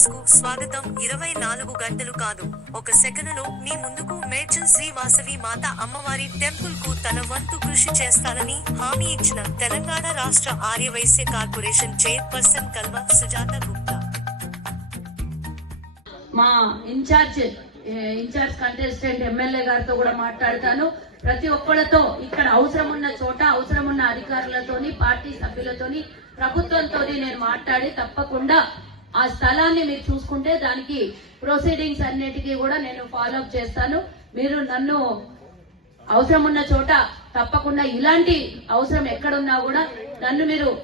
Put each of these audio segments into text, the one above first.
స్వాతం ఇరవై నాలుగు ఒక సెకనులో మీ ముందుకు మేడ్చల్ శ్రీ వాసవి మాత అమ్మవారి టెంపుల్కు తన వంతు కృషి చేస్తానని హామీ ఇచ్చిన తెలంగాణ రాష్ట్ర ఆర్యవైశ్య కార్పొరేషన్ చైర్పర్సన్ కల్వ సుజాత గుప్తా. మా ఇన్ఛార్జ్ ఇన్ఛార్జ్ కంటెస్టెంట్ ఎమ్మెల్యే గారితో కూడా మాట్లాడతాను. ప్రతి ఒక్కళ్ళతో ఇక్కడ అవసరం ఉన్న చోట అవసరం ఉన్న అధికారులతోని పార్టీ సభ్యులతోని ప్రభుత్వంతో నేను మాట్లాడి తప్పకుండా ఆ స్థలాన్ని మీరు చూసుకుంటే దానికి ప్రొసీడింగ్స్ అన్నిటికీ కూడా నేను ఫాలో అప్ చేస్తాను. మీరు నన్ను అవసరం ఉన్న చోట తప్పకుండా ఇలాంటి అవసరం ఎక్కడున్నా కూడా నన్ను మీరు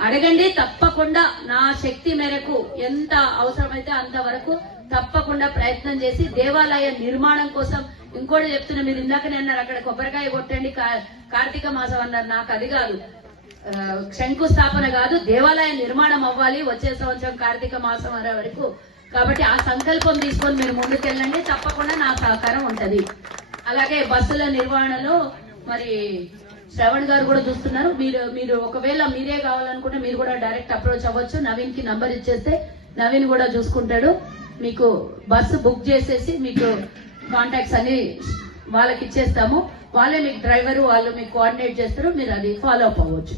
అడగండి. తప్పకుండా నా శక్తి మేరకు ఎంత అవసరమైతే అంతవరకు తప్పకుండా ప్రయత్నం చేసి దేవాలయ నిర్మాణం కోసం ఇంకోటి చెప్తున్నా. మీరు ఇందాకనే అన్నారు అక్కడ కొబ్బరికాయ కొట్టండి. కా- కార్తీక మాసం అన్నారు. నాకు అది కాదు. శంకుస్థాపన కాదు దేవాలయ నిర్మాణం అవ్వాలి వచ్చే సంవత్సరం కార్తీక మాసం వరే వరకు. కాబట్టి ఆ సంకల్పం తీసుకొని మీరు ముందుకెళ్ళండి తప్పకుండా నా సహకారం ఉంటది. అలాగే బస్సుల నిర్వహణలో మరి శ్రవణ్ గారు కూడా చూస్తున్నారు. మీరు మీరు ఒకవేళ మీరే కావాలనుకుంటే మీరు కూడా డైరెక్ట్ అప్రోచ్ అవ్వచ్చు. నవీన్కి నంబర్ ఇచ్చేస్తే నవీన్ కూడా చూసుకుంటాడు. మీకు బస్సు బుక్ చేసేసి మీకు కాంటాక్ట్స్ అన్ని వాళ్ళకి ఇచ్చేస్తాము. వాళ్ళే మీకు డ్రైవర్ వాళ్ళు మీకు కోఆర్డినేట్ చేస్తారు. మీరు అది ఫాలో అప్ అవ్వచ్చు.